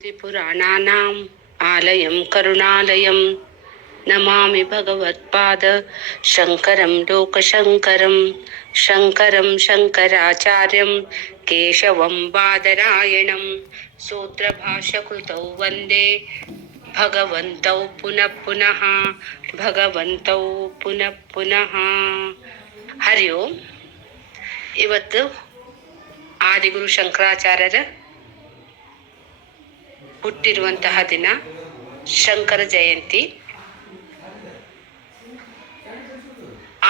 पुराणानाम् आलयं करुणालयं नमामि भगवत्पाद शङ्करं लोकशङ्करं शङ्करं शङ्कराचार्यं केशवं बादरायणं सूत्रभाष्यकृतौ वन्दे भगवन्तौ पुनः पुनः भगवन्तौ पुनः पुनः. ಹರಿ ಓಂ. ಇವತ್ತು ಆದಿಗುರು ಶಂಕರಾಚಾರ್ಯರ ಹುಟ್ಟಿರುವಂತಹ ದಿನ, ಶಂಕರ ಜಯಂತಿ.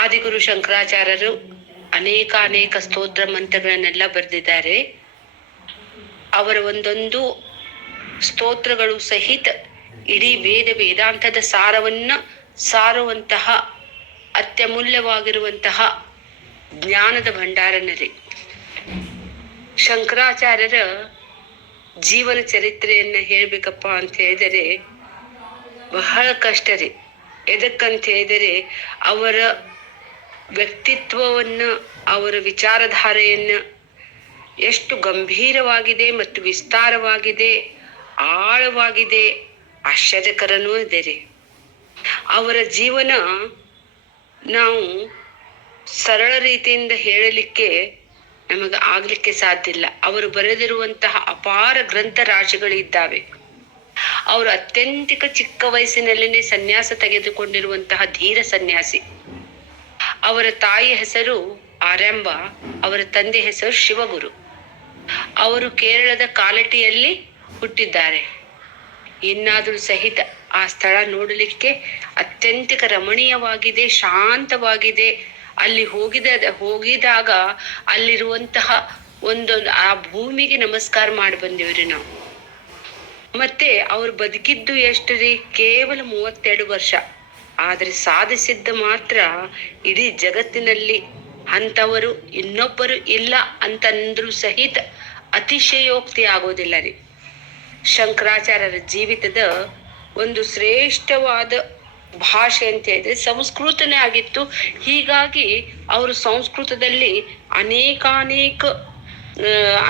ಆದಿಗುರು ಶಂಕರಾಚಾರ್ಯರು ಅನೇಕ ಸ್ತೋತ್ರ ಮಂತ್ರಗಳನ್ನೆಲ್ಲ ಬರೆದಿದ್ದಾರೆ. ಅವರ ಒಂದೊಂದು ಸ್ತೋತ್ರಗಳು ಸಹಿತ ಇಡೀ ವೇದಾಂತದ ಸಾರವನ್ನ ಸಾರುವಂತಹ ಅತ್ಯಮೂಲ್ಯವಾಗಿರುವಂತಹ ಜ್ಞಾನದ ಭಂಡಾರನಲ್ಲಿ ಶಂಕರಾಚಾರ್ಯರ ಜೀವನ ಚರಿತ್ರೆಯನ್ನ ಹೇಳ್ಬೇಕಪ್ಪ ಅಂತ ಹೇಳಿದರೆ ಬಹಳ ಕಷ್ಟ ರೀ. ಎದಕ್ಕಂತ ಹೇಳಿದರೆ ಅವರ ವ್ಯಕ್ತಿತ್ವವನ್ನ, ಅವರ ವಿಚಾರಧಾರೆಯನ್ನ ಎಷ್ಟು ಗಂಭೀರವಾಗಿದೆ ಮತ್ತು ವಿಸ್ತಾರವಾಗಿದೆ, ಆಳವಾಗಿದೆ, ಆಶ್ಚರ್ಯಕರನೂ ಇದೆ ರೀ. ಅವರ ಜೀವನ ನಾವು ಸರಳ ರೀತಿಯಿಂದ ಹೇಳಲಿಕ್ಕೆ ನಮಗೆ ಆಗ್ಲಿಕ್ಕೆ ಸಾಧ್ಯ ಇಲ್ಲ. ಅವರು ಬರೆದಿರುವಂತಹ ಅಪಾರ ಗ್ರಂಥ ರಾಶಿಗಳಿದ್ದಾವೆ. ಅವರು ಅತ್ಯಂತಿಕ ಚಿಕ್ಕ ವಯಸ್ಸಿನಲ್ಲಿನೇ ಸನ್ಯಾಸ ತೆಗೆದುಕೊಂಡಿರುವಂತಹ ಧೀರ ಸನ್ಯಾಸಿ. ಅವರ ತಾಯಿ ಹೆಸರು ಆರಂಭ, ಅವರ ತಂದೆ ಹೆಸರು ಶಿವಗುರು. ಅವರು ಕೇರಳದ ಕಾಲಟಿಯಲ್ಲಿ ಹುಟ್ಟಿದ್ದಾರೆ. ಇನ್ನಾದರೂ ಸಹಿತ ಆ ಸ್ಥಳ ನೋಡಲಿಕ್ಕೆ ಅತ್ಯಂತಿಕ ರಮಣೀಯವಾಗಿದೆ, ಶಾಂತವಾಗಿದೆ. ಅಲ್ಲಿ ಹೋಗಿದಾಗ ಅಲ್ಲಿರುವಂತಹ ಒಂದೊಂದು ಆ ಭೂಮಿಗೆ ನಮಸ್ಕಾರ ಮಾಡಿ ಬಂದೇವ್ರಿ ನಾವು. ಮತ್ತೆ ಅವ್ರು ಬದುಕಿದ್ದು ಎಷ್ಟು ರೀ? ಕೇವಲ 32 ವರ್ಷ. ಆದ್ರೆ ಸಾಧಿಸಿದ್ದ ಮಾತ್ರ ಇಡೀ ಜಗತ್ತಿನಲ್ಲಿ ಅಂಥವರು ಇನ್ನೊಬ್ಬರು ಇಲ್ಲ ಅಂತಂದ್ರೂ ಸಹಿತ ಅತಿಶಯೋಕ್ತಿ ಆಗೋದಿಲ್ಲ ರೀ. ಶಂಕರಾಚಾರ್ಯರ ಜೀವಿತದ ಒಂದು ಶ್ರೇಷ್ಠವಾದ ಭಾಷೆ ಅಂತ ಹೇಳಿದ್ರೆ ಸಂಸ್ಕೃತನೇ ಆಗಿತ್ತು. ಹೀಗಾಗಿ ಅವರು ಸಂಸ್ಕೃತದಲ್ಲಿ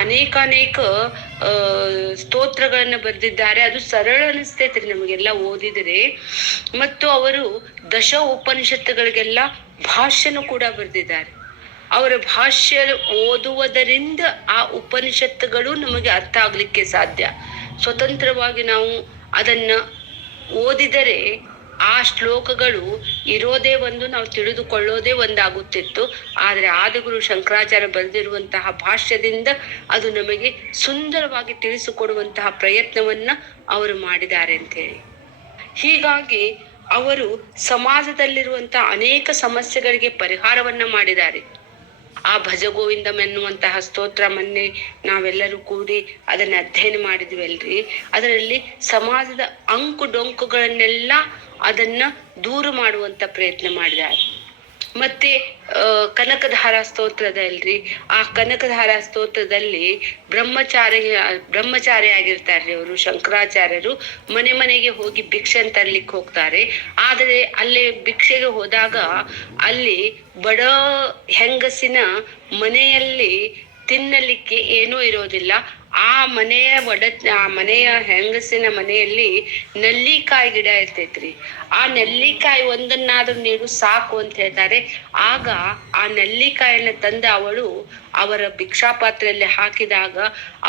ಅನೇಕಾನೇಕ ಸ್ತೋತ್ರಗಳನ್ನ ಬರೆದಿದ್ದಾರೆ. ಅದು ಸರಳ ಅನಿಸ್ತೈತ್ರಿ ನಮಗೆಲ್ಲ ಓದಿದರೆ. ಮತ್ತು ಅವರು ದಶ ಉಪನಿಷತ್ತುಗಳಿಗೆಲ್ಲ ಭಾಷ್ಯನೂ ಕೂಡ ಬರೆದಿದ್ದಾರೆ. ಅವರ ಭಾಷ್ಯ ಓದುವುದರಿಂದ ಆ ಉಪನಿಷತ್ತುಗಳು ನಮಗೆ ಅರ್ಥ ಆಗ್ಲಿಕ್ಕೆ ಸಾಧ್ಯ. ಸ್ವತಂತ್ರವಾಗಿ ನಾವು ಅದನ್ನ ಓದಿದರೆ ಆ ಶ್ಲೋಕಗಳು ಇರೋದೇ ಒಂದು, ನಾವು ತಿಳಿದುಕೊಳ್ಳೋದೇ ಒಂದಾಗುತ್ತಿತ್ತು. ಆದರೆ ಆದಿಗುರು ಶಂಕರಾಚಾರ್ಯ ಬರೆದಿರುವಂತಹ ಭಾಷ್ಯದಿಂದ ಅದು ನಮಗೆ ಸುಂದರವಾಗಿ ತಿಳಿಸಿಕೊಡುವಂತಹ ಪ್ರಯತ್ನವನ್ನ ಅವರು ಮಾಡಿದ್ದಾರೆ ಅಂತೇಳಿ. ಹೀಗಾಗಿ ಅವರು ಸಮಾಜದಲ್ಲಿರುವಂತಹ ಅನೇಕ ಸಮಸ್ಯೆಗಳಿಗೆ ಪರಿಹಾರವನ್ನ ಮಾಡಿದ್ದಾರೆ. ಆ ಭಜಗೋವಿಂದಂ ಎನ್ನುವಂತಹ ಸ್ತೋತ್ರ ಮೊನ್ನೆ ನಾವೆಲ್ಲರೂ ಕೂಡಿ ಅದನ್ನ ಅಧ್ಯಯನ ಮಾಡಿದ್ವಲ್ರಿ. ಅದರಲ್ಲಿ ಸಮಾಜದ ಅಂಕು ಡೊಂಕುಗಳನ್ನೆಲ್ಲ ಅದನ್ನ ದೂರ ಮಾಡುವಂತ ಪ್ರಯತ್ನ ಮಾಡಿದ್ದಾರೆ. ಮತ್ತೆ ಕನಕಧಾರ ಸ್ತೋತ್ರದಲ್ರಿ, ಆ ಕನಕಧಾರ ಸ್ತೋತ್ರದಲ್ಲಿ ಬ್ರಹ್ಮಚಾರಿ ಆಗಿರ್ತಾರ್ರಿ ಅವರು. ಶಂಕರಾಚಾರ್ಯರು ಮನೆಗೆ ಹೋಗಿ ಭಿಕ್ಷೆ ತರ್ಲಿಕ್ಕೆ ಹೋಗ್ತಾರೆ. ಆದರೆ ಅಲ್ಲಿ ಭಿಕ್ಷೆಗೆ ಹೋದಾಗ ಅಲ್ಲಿ ಬಡ ಹೆಂಗಸಿನ ಮನೆಯಲ್ಲಿ ತಿನ್ನಲಿಕ್ಕೆ ಏನೂ ಇರೋದಿಲ್ಲ. ಆ ಮನೆಯ ಹೆಂಗಸಿನ ಮನೆಯಲ್ಲಿ ನೆಲ್ಲಿಕಾಯಿ ಗಿಡ ಇರ್ತೈತ್ರಿ. ಆ ನೆಲ್ಲಿಕಾಯಿ ಒಂದನ್ನಾದ್ರೂ ನೀಡು ಸಾಕು ಅಂತ ಹೇಳ್ತಾರೆ. ಆಗ ಆ ನೆಲ್ಲಿಕಾಯಿನ ತಂದ ಅವಳು ಅವರ ಭಿಕ್ಷಾಪಾತ್ರೆಯಲ್ಲಿ ಹಾಕಿದಾಗ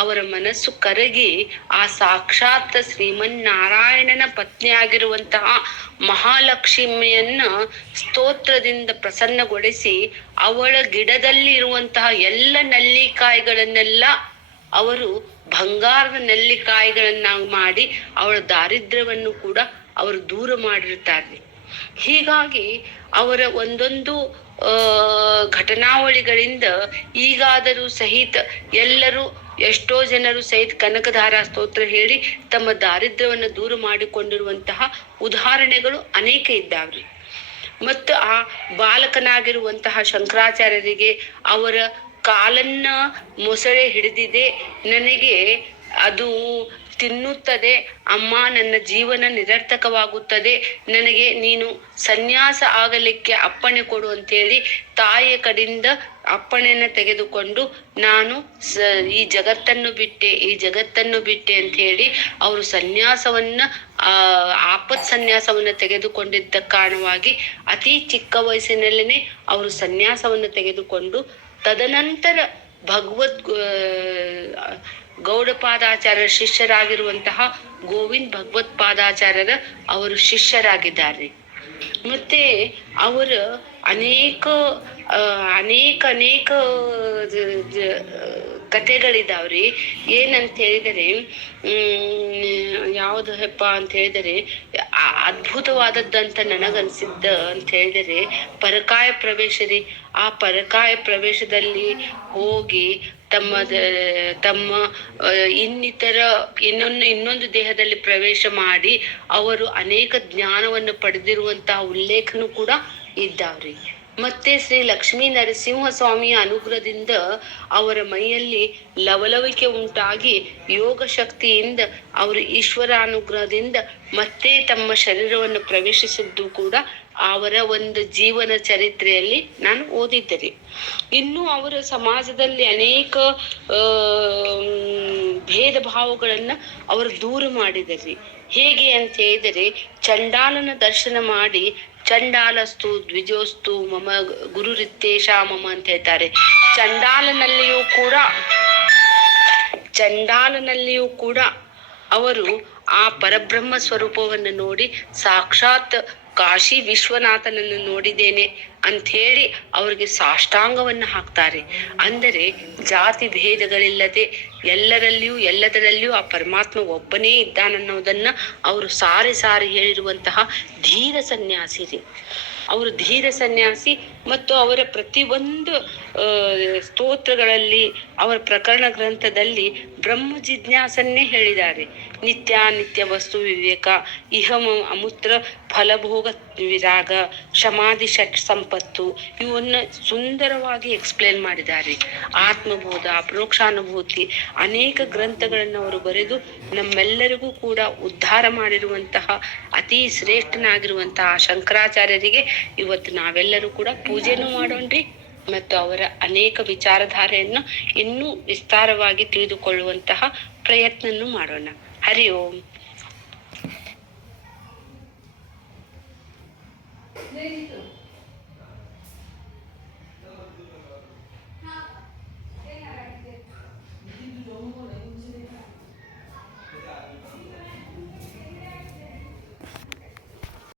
ಅವರ ಮನಸ್ಸು ಕರಗಿ ಆ ಸಾಕ್ಷಾತ್ ಶ್ರೀಮನ್ನಾರಾಯಣನ ಪತ್ನಿಯಾಗಿರುವಂತಹ ಮಹಾಲಕ್ಷ್ಮಿಯನ್ನ ಸ್ತೋತ್ರದಿಂದ ಪ್ರಸನ್ನಗೊಳಿಸಿ ಅವಳ ಗಿಡದಲ್ಲಿ ಇರುವಂತಹ ಎಲ್ಲ ನೆಲ್ಲಿಕಾಯಿಗಳನ್ನೆಲ್ಲ ಅವರು ಬಂಗಾರದ ನೆಲ್ಲಿಕಾಯಿಗಳನ್ನಾಗಿ ಮಾಡಿ ಅವಳ ದಾರಿದ್ರ್ಯವನ್ನು ಕೂಡ ಅವರು ದೂರ ಮಾಡಿರ್ತಾರೆ. ಹೀಗಾಗಿ ಅವರ ಒಂದೊಂದು ಘಟನಾವಳಿಗಳಿಂದ ಈಗಾದರೂ ಸಹಿತ ಎಲ್ಲರೂ, ಎಷ್ಟೋ ಜನರು ಸಹಿತ ಕನಕಧಾರ ಸ್ತೋತ್ರ ಹೇಳಿ ತಮ್ಮ ದಾರಿದ್ರ್ಯವನ್ನು ದೂರ ಮಾಡಿಕೊಂಡಿರುವಂತಹ ಉದಾಹರಣೆಗಳು ಅನೇಕ ಇದ್ದಾವ್ರಿ. ಮತ್ತು ಆ ಬಾಲಕನಾಗಿರುವಂತಹ ಶಂಕರಾಚಾರ್ಯರಿಗೆ ಅವರ ಕಾಲನ್ನ ಮೊಸಳೆ ಹಿಡಿದಿದೆ, ನನಗೆ ಅದು ತಿನ್ನುತ್ತದೆ. ಅಮ್ಮ, ನನ್ನ ಜೀವನ ನಿರರ್ಥಕವಾಗುತ್ತದೆ, ನನಗೆ ನೀನು ಸನ್ಯಾಸ ಆಗಲಿಕ್ಕೆ ಅಪ್ಪಣೆ ಕೊಡು ಅಂತೇಳಿ ತಾಯಿಯ ಕಡೆಯಿಂದ ಅಪ್ಪಣೆಯನ್ನ ತೆಗೆದುಕೊಂಡು ನಾನು ಈ ಜಗತ್ತನ್ನು ಬಿಟ್ಟೆ ಅಂತ ಹೇಳಿ ಅವರು ಸನ್ಯಾಸವನ್ನ ಆಪತ್ ಸನ್ಯಾಸವನ್ನ ತೆಗೆದುಕೊಂಡಿದ್ದ ಕಾರಣವಾಗಿ ಅತಿ ಚಿಕ್ಕ ವಯಸ್ಸಿನಲ್ಲೇನೆ ಅವರು ಸನ್ಯಾಸವನ್ನು ತೆಗೆದುಕೊಂಡು ತದನಂತರ ಗೌಡಪಾದಾಚಾರ್ಯರ ಶಿಷ್ಯರಾಗಿರುವಂತಹ ಗೋವಿಂದ್ ಭಗವತ್ಪಾದಾಚಾರ್ಯರ ಅವರು ಶಿಷ್ಯರಾಗಿದ್ದಾರೆ. ಮತ್ತೆ ಅವರ ಅನೇಕ ಕಥೆಗಳಿದಾವ್ರಿ. ಏನಂತ ಹೇಳಿದರೆ ಯಾವ್ದು ಹೆಪ್ಪ ಅಂತ ಹೇಳಿದರೆ ಅದ್ಭುತವಾದದ್ದಂತ ನನಗನ್ಸಿದ್ದ ಅಂತ ಹೇಳಿದರೆ ಪರಕಾಯ ಪ್ರವೇಶ ರೀ. ಆ ಪರಕಾಯ ಪ್ರವೇಶದಲ್ಲಿ ಹೋಗಿ ತಮ್ಮ ಇನ್ನೊಂದು ದೇಹದಲ್ಲಿ ಪ್ರವೇಶ ಮಾಡಿ ಅವರು ಅನೇಕ ಜ್ಞಾನವನ್ನು ಪಡೆದಿರುವಂತಹ ಉಲ್ಲೇಖನೂ ಕೂಡ ಇದ್ದಾವ್ರಿ. ಮತ್ತೆ ಶ್ರೀ ಲಕ್ಷ್ಮೀ ನರಸಿಂಹ ಸ್ವಾಮಿಯ ಅನುಗ್ರಹದಿಂದ ಅವರ ಮೈಯಲ್ಲಿ ಲವಲವಿಕೆ ಉಂಟಾಗಿ ಯೋಗ ಶಕ್ತಿಯಿಂದ ಅವರು ಈಶ್ವರ ಅನುಗ್ರಹದಿಂದ ಮತ್ತೆ ತಮ್ಮ ಶರೀರವನ್ನು ಪ್ರವೇಶಿಸಿದ್ದು ಕೂಡ ಅವರ ಒಂದು ಜೀವನ ಚರಿತ್ರೆಯಲ್ಲಿ ನಾನು ಓದಿದ್ದೆ. ಇನ್ನು ಅವರ ಸಮಾಜದಲ್ಲಿ ಅನೇಕ ಭೇದ ಭಾವಗಳನ್ನ ಅವರು ದೂರ ಮಾಡಿದರಿ. ಹೇಗೆ ಅಂತ ಹೇಳಿದರೆ ಚಂಡಾಲನ ದರ್ಶನ ಮಾಡಿ ಚಂಡಾಲಸ್ತು ದ್ವಿಜೋಸ್ತು ಮಮ ಗುರು ರಿತ್ತೇಶ ಮಮ ಅಂತ ಹೇಳ್ತಾರೆ. ಚಂಡಾಲನಲ್ಲಿಯೂ ಕೂಡ ಅವರು ಆ ಪರಬ್ರಹ್ಮ ಸ್ವರೂಪವನ್ನು ನೋಡಿ ಸಾಕ್ಷಾತ್ ಕಾಶಿ ವಿಶ್ವನಾಥನನ್ನು ನೋಡಿದ್ದೇನೆ ಅಂತ ಹೇಳಿ ಅವ್ರಿಗೆ ಸಾಷ್ಟಾಂಗವನ್ನು ಹಾಕ್ತಾರೆ. ಅಂದರೆ ಜಾತಿ ಭೇದಗಳಿಲ್ಲದೆ ಎಲ್ಲದರಲ್ಲಿಯೂ ಆ ಪರಮಾತ್ಮ ಒಬ್ಬನೇ ಇದ್ದಾನನ್ನೋದನ್ನ ಅವರು ಸಾರಿ ಹೇಳಿರುವಂತಹ ಧೀರ ಸನ್ಯಾಸಿ ರೀ. ಅವರು ಧೀರ ಸನ್ಯಾಸಿ. ಮತ್ತು ಅವರ ಪ್ರತಿಯೊಂದು ಸ್ತೋತ್ರಗಳಲ್ಲಿ ಅವರ ಪ್ರಕರಣ ಗ್ರಂಥದಲ್ಲಿ ಬ್ರಹ್ಮ ಜಿಜ್ಞಾಸನ್ನೇ ಹೇಳಿದ್ದಾರೆ. ನಿತ್ಯ ವಸ್ತು ವಿವೇಕ, ಇಹಮ ಅಮೂತ್ರ ಫಲಭೋಗ ವಿರಾಗ, ಸಮಾಧಿ ಷಟ್ ಸಂಪತ್ತು, ಇವನ್ನ ಸುಂದರವಾಗಿ ಎಕ್ಸ್ಪ್ಲೇನ್ ಮಾಡಿದ್ದಾರೆ. ಆತ್ಮಬೋಧ, ಅಪರೋಕ್ಷಾನುಭೂತಿ ಅನೇಕ ಗ್ರಂಥಗಳನ್ನು ಅವರು ಬರೆದು ನಮ್ಮೆಲ್ಲರಿಗೂ ಕೂಡ ಉದ್ಧಾರ ಮಾಡಿರುವಂತಹ ಅತಿ ಶ್ರೇಷ್ಠನಾಗಿರುವಂತಹ ಶಂಕರಾಚಾರ್ಯರಿಗೆ ಇವತ್ತು ನಾವೆಲ್ಲರೂ ಕೂಡ ಪೂಜೆನೂ ಮಾಡೋಣ್ರಿ. ಮತ್ತು ಅವರ ಅನೇಕ ವಿಚಾರಧಾರೆಯನ್ನು ಇನ್ನೂ ವಿಸ್ತಾರವಾಗಿ ತಿಳಿದುಕೊಳ್ಳುವಂತಹ ಪ್ರಯತ್ನನೂ ಮಾಡೋಣ. ಹರಿ ಓಂ. Very good.